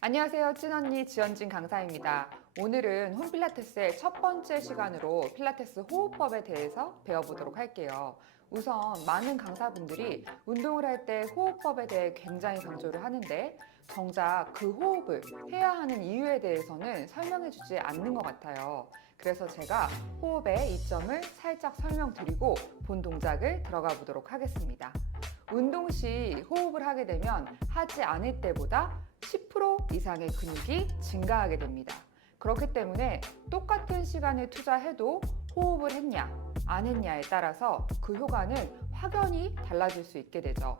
안녕하세요. 찐언니 지연진 강사입니다. 오늘은 홈필라테스의 첫 번째 시간으로 필라테스 호흡법에 대해서 배워보도록 할게요. 우선 많은 강사분들이 운동을 할 때 호흡법에 대해 굉장히 강조를 하는데 정작 그 호흡을 해야 하는 이유에 대해서는 설명해 주지 않는 것 같아요. 그래서 제가 호흡의 이점을 살짝 설명드리고 본 동작을 들어가 보도록 하겠습니다. 운동 시 호흡을 하게 되면 하지 않을 때보다 10% 이상의 근육이 증가하게 됩니다. 그렇기 때문에 똑같은 시간을 투자해도 호흡을 했냐, 안 했냐에 따라서 그 효과는 확연히 달라질 수 있게 되죠.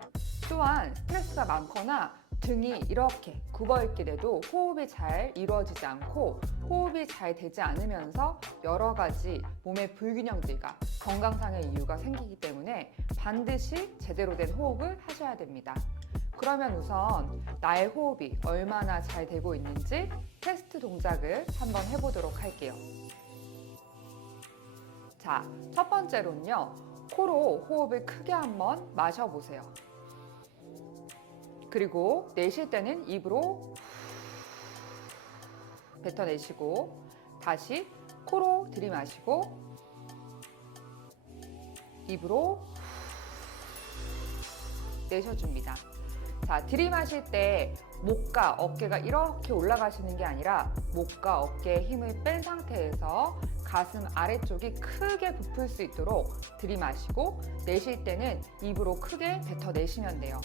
또한 스트레스가 많거나 등이 이렇게 굽어 있게 돼도 호흡이 잘 이루어지지 않고 호흡이 잘 되지 않으면서 여러 가지 몸의 불균형들과 건강상의 이유가 생기기 때문에 반드시 제대로 된 호흡을 하셔야 됩니다. 그러면 우선 나의 호흡이 얼마나 잘 되고 있는지 테스트 동작을 한번 해보도록 할게요. 자, 첫 번째로는요. 코로 호흡을 크게 한번 마셔보세요. 그리고 내쉴 때는 입으로 뱉어내시고 다시 코로 들이마시고 입으로 내셔줍니다. 자, 들이마실 때 목과 어깨가 이렇게 올라가시는 게 아니라 목과 어깨에 힘을 뺀 상태에서 가슴 아래쪽이 크게 부풀 수 있도록 들이마시고 내쉴 때는 입으로 크게 뱉어내시면 돼요.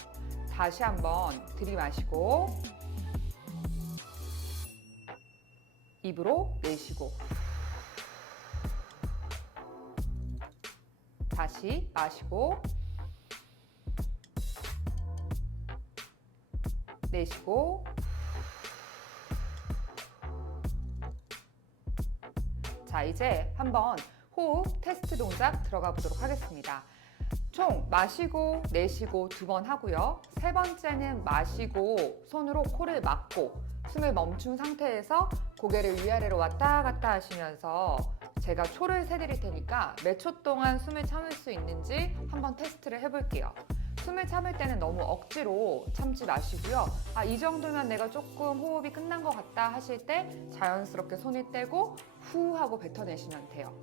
다시 한번 들이마시고 입으로 내쉬고 다시 마시고 내쉬고 자 이제 한번 호흡 테스트 동작 들어가 보도록 하겠습니다. 총 마시고 내쉬고 두 번 하고요. 세 번째는 마시고 손으로 코를 막고 숨을 멈춘 상태에서 고개를 위아래로 왔다 갔다 하시면서 제가 초를 세드릴 테니까 몇 초 동안 숨을 참을 수 있는지 한번 테스트를 해볼게요. 숨을 참을 때는 너무 억지로 참지 마시고요. 아, 이 정도면 내가 조금 호흡이 끝난 것 같다 하실 때 자연스럽게 손을 떼고 후 하고 뱉어내시면 돼요.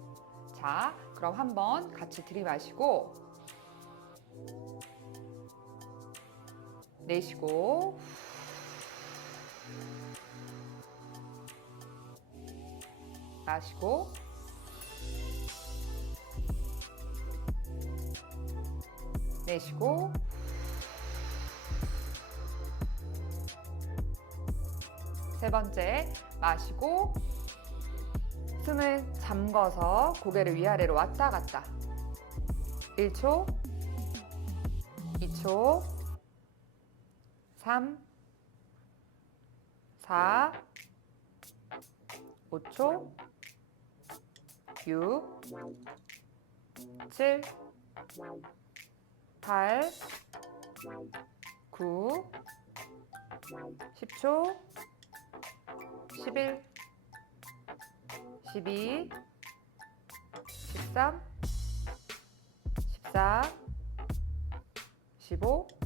자, 그럼 한번 같이 들이마시고 내쉬고. 마시고. 내쉬고. 세 번째 마시고. 숨을 잠궈서 고개를 위아래로 왔다 갔다. 1초 2초 3 4 5초 6 7 8 9 10초 11 12 13 14 15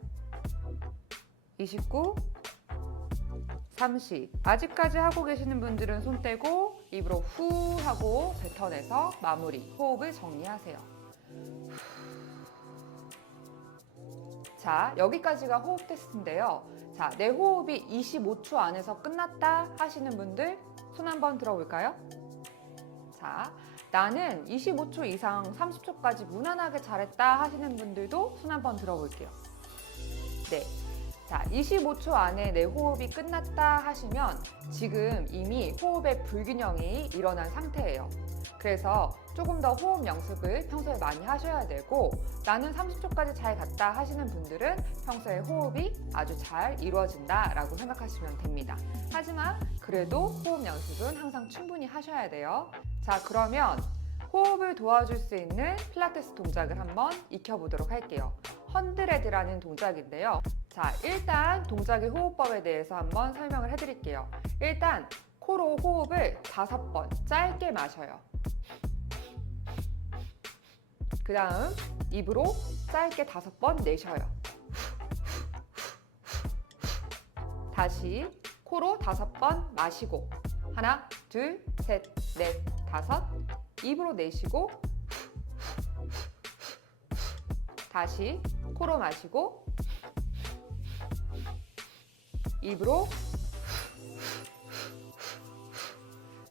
29 30 아직까지 하고 계시는 분들은 손 떼고 입으로 후 하고 뱉어내서 마무리 호흡을 정리하세요. 자, 여기까지가 호흡 테스트인데요. 자, 내 호흡이 25초 안에서 끝났다 하시는 분들 손 한번 들어볼까요? 자, 나는 25초 이상 30초까지 무난하게 잘했다 하시는 분들도 손 한번 들어볼게요. 네. 자, 25초 안에 내 호흡이 끝났다 하시면 지금 이미 호흡의 불균형이 일어난 상태예요. 그래서 조금 더 호흡 연습을 평소에 많이 하셔야 되고 나는 30초까지 잘 갔다 하시는 분들은 평소에 호흡이 아주 잘 이루어진다라고 생각하시면 됩니다. 하지만 그래도 호흡 연습은 항상 충분히 하셔야 돼요. 자, 그러면 호흡을 도와줄 수 있는 필라테스 동작을 한번 익혀보도록 할게요. 헌드레드라는 동작인데요. 자, 일단 동작의 호흡법에 대해서 한번 설명을 해드릴게요. 일단 코로 호흡을 다섯 번 짧게 마셔요. 그 다음 입으로 짧게 다섯 번 내쉬어요. 다시 코로 다섯 번 마시고 하나, 둘, 셋, 넷, 다섯 입으로 내쉬고 다시 코로 마시고 입으로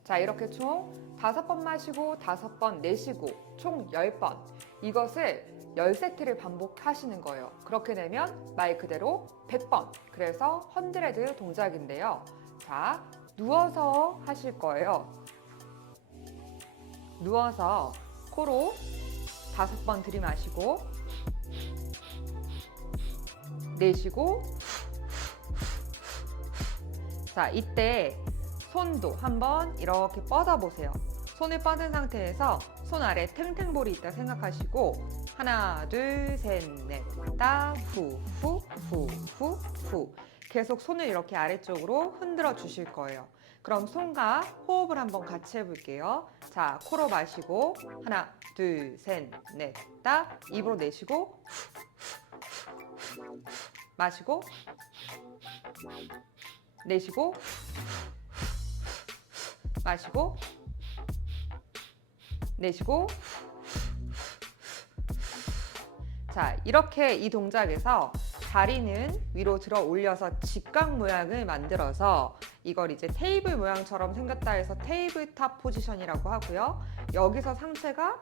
자 이렇게 총 다섯 번 마시고 다섯 번 내쉬고 총 열번 이것을 열 세트를 반복하시는 거예요. 그렇게 되면 말 그대로 100번. 그래서 헌드레드 동작인데요. 자, 누워서 하실 거예요. 누워서 코로 다섯 번 들이마시고 내쉬고 자 이때 손도 한번 이렇게 뻗어 보세요. 손을 뻗은 상태에서 손 아래 탱탱볼이 있다 생각하시고 하나 둘 셋넷다후후 후 후 계속 손을 이렇게 아래쪽으로 흔들어 주실 거예요. 그럼 손과 호흡을 한번 같이 해볼게요. 자, 코로 마시고 하나, 둘, 셋, 넷, 다 입으로 내쉬고 마시고 내쉬고 마시고 내쉬고 자, 이렇게 이 동작에서 다리는 위로 들어 올려서 직각 모양을 만들어서 이걸 이제 테이블 모양처럼 생겼다 해서 테이블 탑 포지션이라고 하고요. 여기서 상체가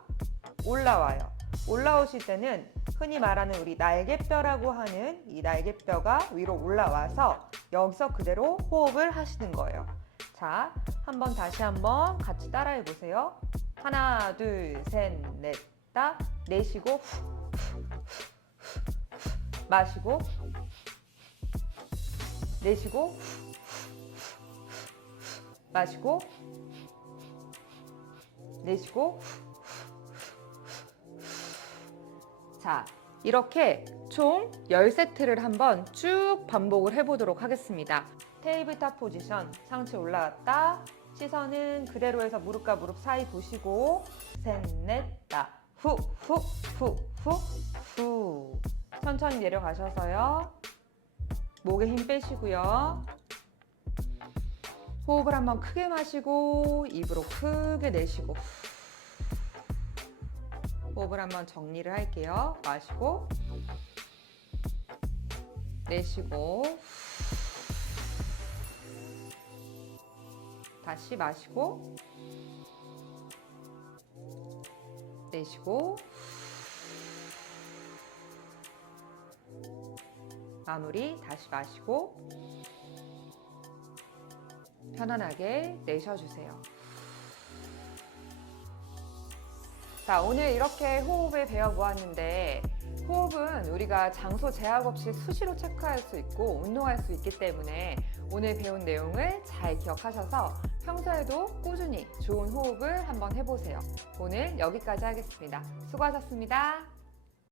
올라와요. 올라오실 때는 흔히 말하는 우리 날개뼈라고 하는 이 날개뼈가 위로 올라와서 여기서 그대로 호흡을 하시는 거예요. 자, 한번 다시 한번 같이 따라해 보세요. 하나, 둘, 셋, 넷, 다 내쉬고 후, 후, 후, 후, 마시고 내쉬고 마시고 내쉬고 자 이렇게 총 10세트를 한번 쭉 반복을 해보도록 하겠습니다. 테이블탑 포지션 상체 올라갔다. 시선은 그대로 해서 무릎과 무릎 사이 보시고 셋 넷 다. 후 후 후후 천천히 내려가셔서요. 목에 힘 빼시고요. 호흡을 한번 크게 마시고 입으로 크게 내쉬고 호흡을 한번 정리를 할게요. 마시고 내쉬고 다시 마시고 내쉬고 마무리 다시 마시고 편안하게 내쉬어주세요. 자, 오늘 이렇게 호흡을 배워보았는데 호흡은 우리가 장소 제약 없이 수시로 체크할 수 있고 운동할 수 있기 때문에 오늘 배운 내용을 잘 기억하셔서 평소에도 꾸준히 좋은 호흡을 한번 해보세요. 오늘 여기까지 하겠습니다. 수고하셨습니다.